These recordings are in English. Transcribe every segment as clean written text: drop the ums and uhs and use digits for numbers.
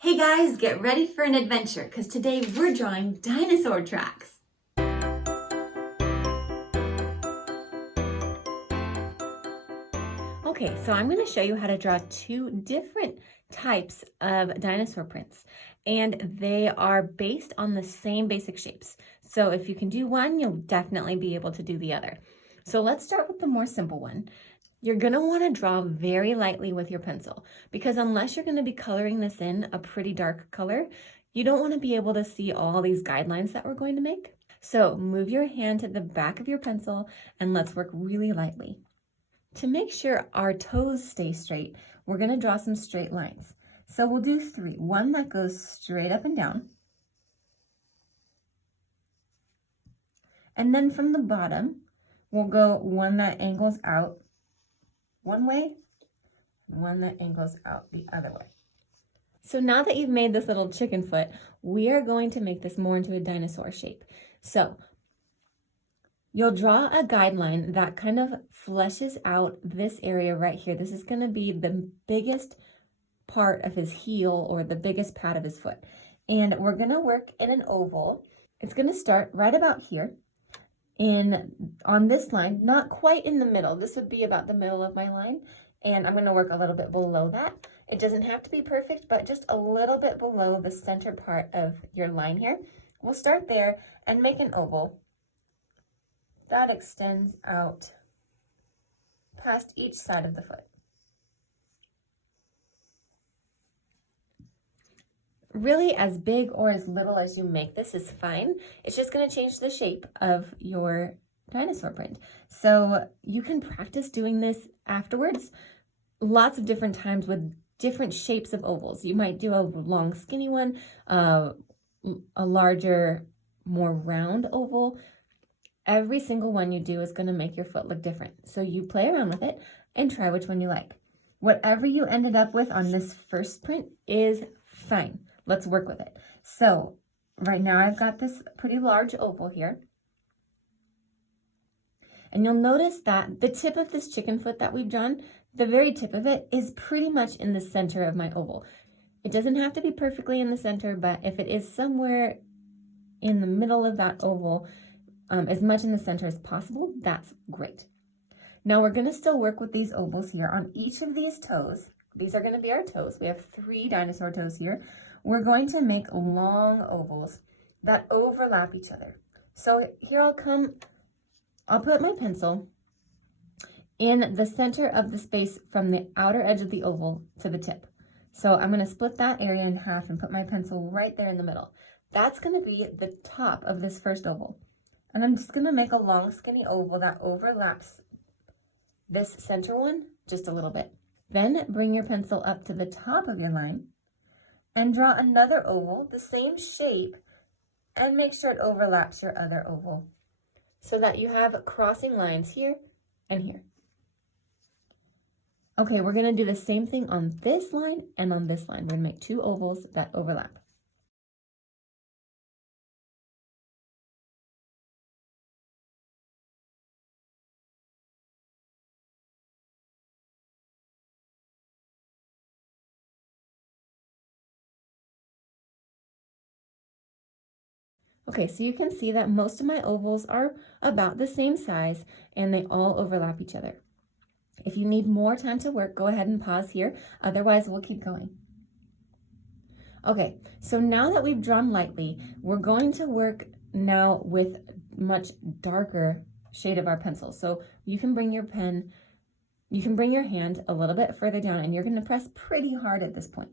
Hey guys, get ready for an adventure because today we're drawing dinosaur tracks. Okay, so I'm going to show you how to draw two different types of dinosaur prints, and they are based on the same basic shapes. So if you can do one, you'll definitely be able to do the other. So let's start with the more simple one. You're going to want to draw very lightly with your pencil because unless you're going to be coloring this in a pretty dark color, you don't want to be able to see all these guidelines that we're going to make. So move your hand to the back of your pencil and let's work really lightly. To make sure our toes stay straight, we're going to draw some straight lines. So we'll do three. One that goes straight up and down. And then from the bottom, we'll go one that angles out one way, one that angles out the other way. So now that you've made this little chicken foot, we are going to make this more into a dinosaur shape. So you'll draw a guideline that kind of fleshes out this area right here. This is going to be the biggest part of his heel or the biggest pad of his foot. And we're going to work in an oval. It's going to start right about here. On this line, not quite in the middle. This would be about the middle of my line, and I'm going to work a little bit below that. It doesn't have to be perfect, but just a little bit below the center part of your line here. We'll start there and make an oval that extends out past each side of the foot. Really, as big or as little as you make this is fine. It's just going to change the shape of your dinosaur print. So you can practice doing this afterwards lots of different times with different shapes of ovals. You might do a long skinny one, a larger, more round oval. Every single one you do is going to make your foot look different. So you play around with it and try which one you like. Whatever you ended up with on this first print is fine. Let's work with it. So right now I've got this pretty large oval here. And you'll notice that the tip of this chicken foot that we've drawn, the very tip of it is pretty much in the center of my oval. It doesn't have to be perfectly in the center, but if it is somewhere in the middle of that oval, as much in the center as possible, that's great. Now we're going to still work with these ovals here on each of these toes. These are going to be our toes. We have 3 dinosaur toes here. We're going to make long ovals that overlap each other. So here I'll put my pencil in the center of the space from the outer edge of the oval to the tip. So I'm going to split that area in half and put my pencil right there in the middle. That's going to be the top of this first oval. And I'm just going to make a long skinny oval that overlaps this center one just a little bit. Then bring your pencil up to the top of your line and draw another oval, the same shape, and make sure it overlaps your other oval so that you have crossing lines here and here. Okay, we're going to do the same thing on this line and on this line. We're going to make 2 ovals that overlap. Okay, so you can see that most of my ovals are about the same size and they all overlap each other. If you need more time to work, go ahead and pause here. Otherwise, we'll keep going. Okay, so now that we've drawn lightly, we're going to work now with much darker shade of our pencil. So you can bring your hand a little bit further down and you're going to press pretty hard at this point.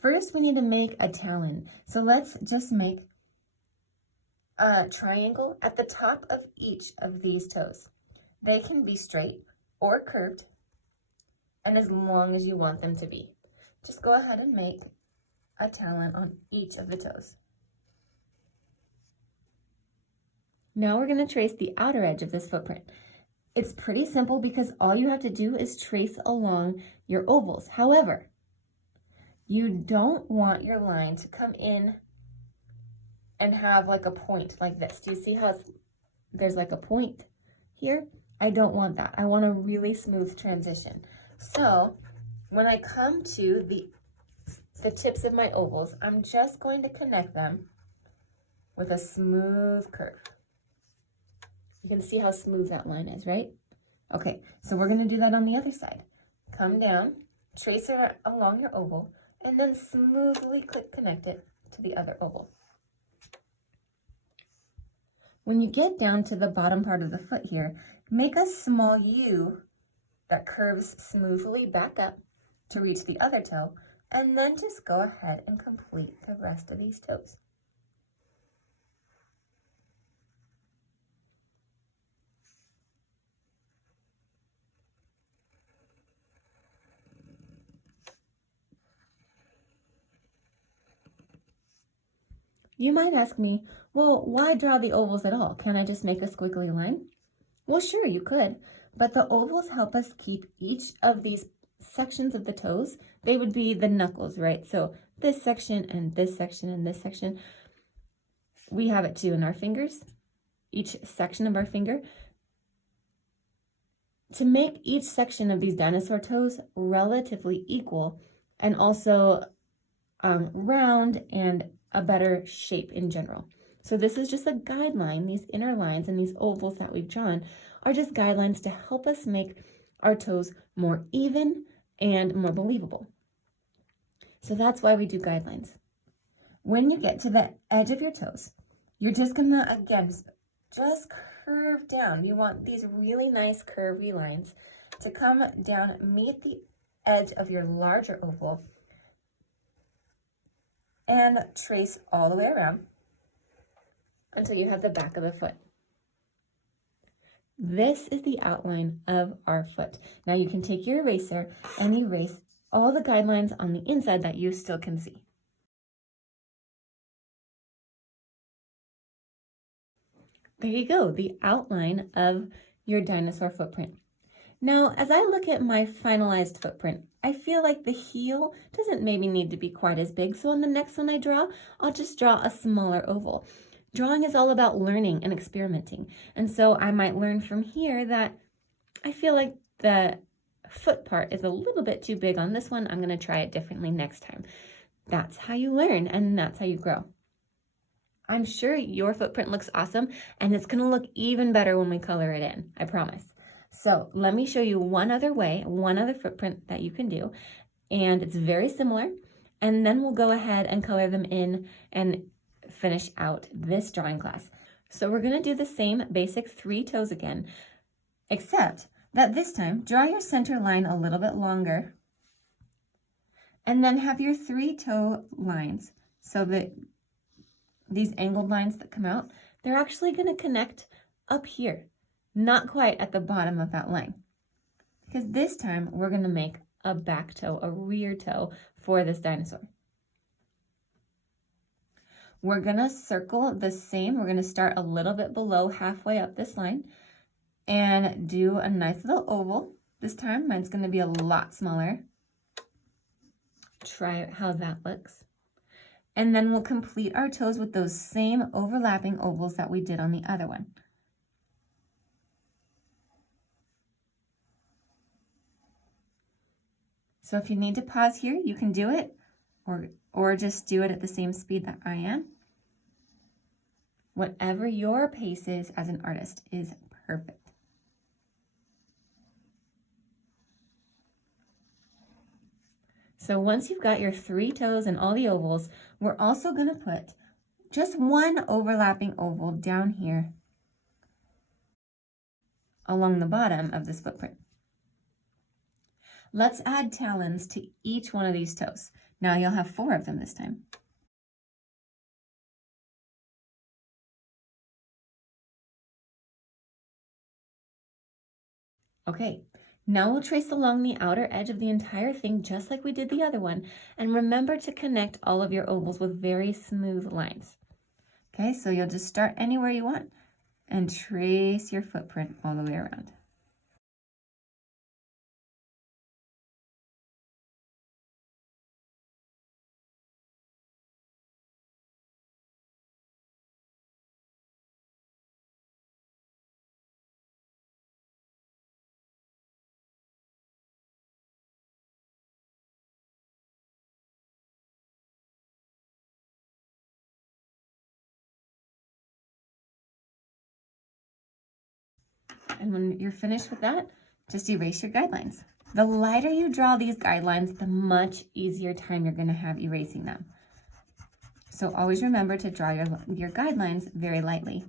First, we need to make a talon. So let's just make a triangle at the top of each of these toes. They can be straight or curved, and as long as you want them to be. Just go ahead and make a talon on each of the toes. Now we're going to trace the outer edge of this footprint. It's pretty simple because all you have to do is trace along your ovals. However, you don't want your line to come in and have like a point like this. Do you see how there's like a point here? I don't want that. I want a really smooth transition. So when I come to the the tips of my ovals, I'm just going to connect them with a smooth curve. You can see how smooth that line is, right? Okay, so we're gonna do that on the other side. Come down, trace it along your oval, and then smoothly connect it to the other oval. When you get down to the bottom part of the foot here, make a small U that curves smoothly back up to reach the other toe, and then just go ahead and complete the rest of these toes. You might ask me, well, why draw the ovals at all? Can't I just make a squiggly line? Well, sure, you could, but the ovals help us keep each of these sections of the toes. They would be the knuckles, right? So this section and this section and this section. We have it too in our fingers, each section of our finger. To make each section of these dinosaur toes relatively equal and also round and a better shape in general. So this is just a guideline. These inner lines and these ovals that we've drawn are just guidelines to help us make our toes more even and more believable. So that's why we do guidelines. When you get to the edge of your toes, you're just gonna, again, just curve down. You want these really nice curvy lines to come down, meet the edge of your larger oval, and trace all the way around until you have the back of the foot. This is the outline of our foot. Now you can take your eraser and erase all the guidelines on the inside that you still can see. There you go, the outline of your dinosaur footprint. Now, as I look at my finalized footprint, I feel like the heel doesn't maybe need to be quite as big, so on the next one I draw, I'll just draw a smaller oval. Drawing is all about learning and experimenting, and so I might learn from here that I feel like the foot part is a little bit too big on this one. I'm going to try it differently next time. That's how you learn, and that's how you grow. I'm sure your footprint looks awesome, and it's going to look even better when we color it in, I promise. So let me show you one other way, one other footprint that you can do, and it's very similar, and then we'll go ahead and color them in and finish out this drawing class. So we're going to do the same basic 3 toes again, except that this time draw your center line a little bit longer, and then have your 3 toe lines so that these angled lines that come out, they're actually going to connect up here. Not quite at the bottom of that line. Because this time we're going to make a back toe, a rear toe for this dinosaur. We're going to circle the same. We're going to start a little bit below halfway up this line and do a nice little oval. This time mine's going to be a lot smaller. Try how that looks. And then we'll complete our toes with those same overlapping ovals that we did on the other one. So if you need to pause here, you can do it, or just do it at the same speed that I am. Whatever your pace is as an artist is perfect. So once you've got your 3 toes and all the ovals, we're also going to put just one overlapping oval down here along the bottom of this footprint. Let's add talons to each one of these toes. Now you'll have 4 of them this time. Okay, now we'll trace along the outer edge of the entire thing just like we did the other one, and remember to connect all of your ovals with very smooth lines. Okay, so you'll just start anywhere you want and trace your footprint all the way around. And when you're finished with that, just erase your guidelines. The lighter you draw these guidelines, the much easier time you're going to have erasing them. So always remember to draw your guidelines very lightly.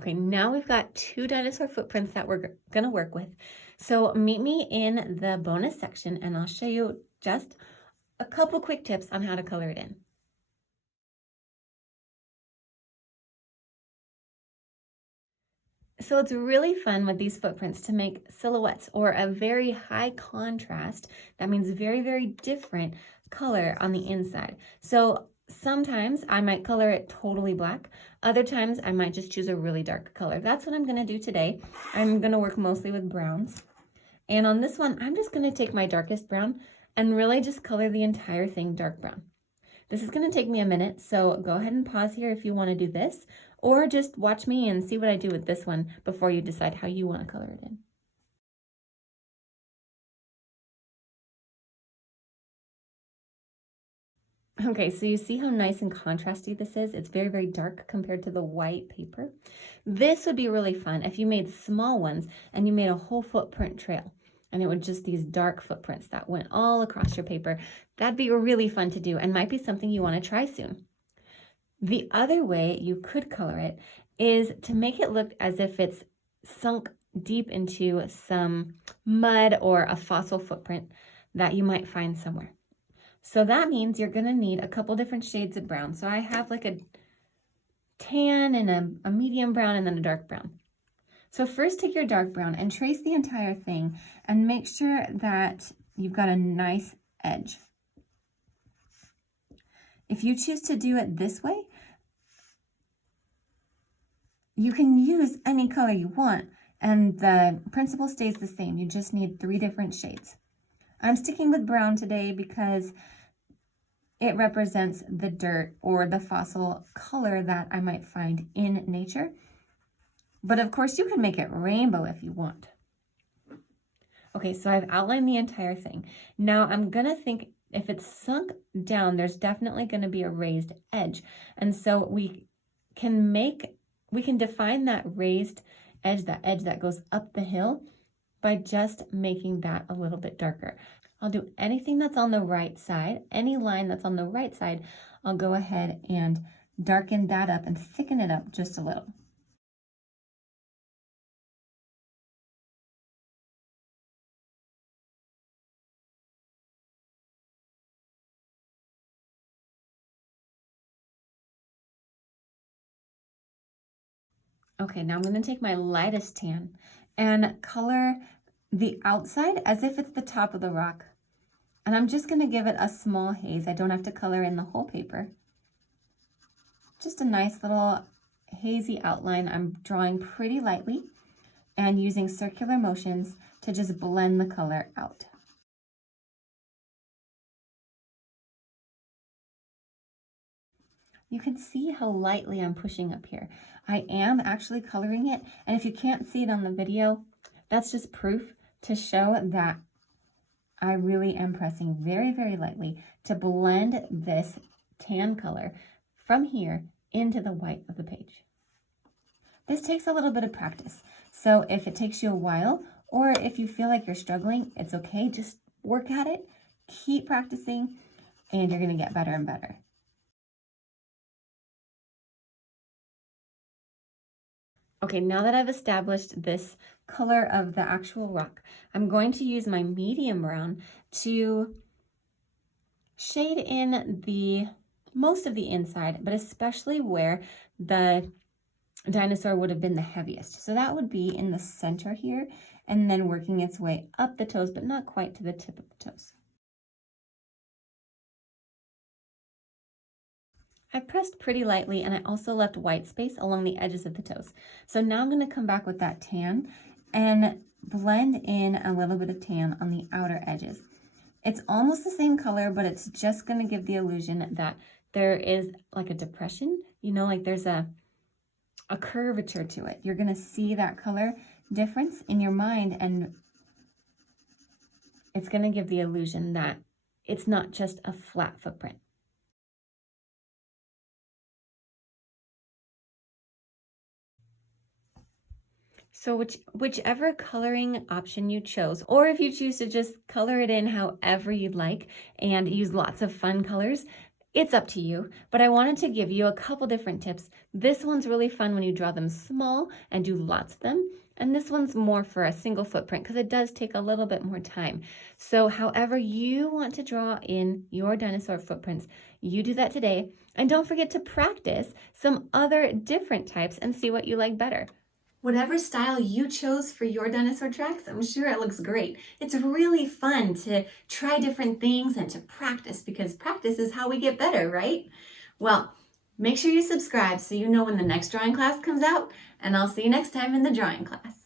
Okay, now we've got 2 dinosaur footprints that we're gonna work with. So meet me in the bonus section and I'll show you just a couple quick tips on how to color it in. So it's really fun with these footprints to make silhouettes or a very high contrast, that means very, very different color on the inside. So sometimes I might color it totally black. Other times I might just choose a really dark color. That's what I'm gonna do today. I'm gonna work mostly with browns. And on this one, I'm just gonna take my darkest brown and really just color the entire thing dark brown. This is gonna take me a minute, so go ahead and pause here if you wanna do this, or just watch me and see what I do with this one before you decide how you wanna color it in. Okay, so you see how nice and contrasty this is? It's very, very dark compared to the white paper. This would be really fun if you made small ones and you made a whole footprint trail. And it would just these dark footprints that went all across your paper. That'd be really fun to do and might be something you want to try soon. The other way you could color it is to make it look as if it's sunk deep into some mud or a fossil footprint that you might find somewhere. So that means you're going to need a couple different shades of brown. So I have like a tan and a medium brown and then a dark brown. So first take your dark brown and trace the entire thing and make sure that you've got a nice edge. If you choose to do it this way, you can use any color you want and the principle stays the same. You just need 3 different shades. I'm sticking with brown today because it represents the dirt or the fossil color that I might find in nature. But of course you can make it rainbow if you want. Okay, so I've outlined the entire thing. Now I'm gonna think if it's sunk down, there's definitely gonna be a raised edge. And so we can define that raised edge, that edge that goes up the hill, by just making that a little bit darker. I'll do anything that's on the right side, any line that's on the right side, I'll go ahead and darken that up and thicken it up just a little. Okay, now I'm going to take my lightest tan and color the outside as if it's the top of the rock. And I'm just going to give it a small haze. I don't have to color in the whole paper. Just a nice little hazy outline. I'm drawing pretty lightly and using circular motions to just blend the color out. You can see how lightly I'm pushing up here. I am actually coloring it, and if you can't see it on the video, that's just proof to show that I really am pressing very, very lightly to blend this tan color from here into the white of the page. This takes a little bit of practice, so if it takes you a while, or if you feel like you're struggling, it's okay. Just work at it, keep practicing, and you're going to get better and better. Okay, now that I've established this color of the actual rock, I'm going to use my medium brown to shade in most of the inside, but especially where the dinosaur would have been the heaviest. So that would be in the center here, and then working its way up the toes, but not quite to the tip of the toes. I pressed pretty lightly and I also left white space along the edges of the toes. So now I'm going to come back with that tan and blend in a little bit of tan on the outer edges. It's almost the same color, but it's just going to give the illusion that there is like a depression, you know, like there's a curvature to it. You're going to see that color difference in your mind and it's going to give the illusion that it's not just a flat footprint. So whichever coloring option you chose, or if you choose to just color it in however you'd like and use lots of fun colors, it's up to you. But I wanted to give you a couple different tips. This one's really fun when you draw them small and do lots of them. And this one's more for a single footprint because it does take a little bit more time. So however you want to draw in your dinosaur footprints, you do that today. And don't forget to practice some other different types and see what you like better. Whatever style you chose for your dinosaur tracks, I'm sure it looks great. It's really fun to try different things and to practice because practice is how we get better, right? Well, make sure you subscribe so you know when the next drawing class comes out, and I'll see you next time in the drawing class.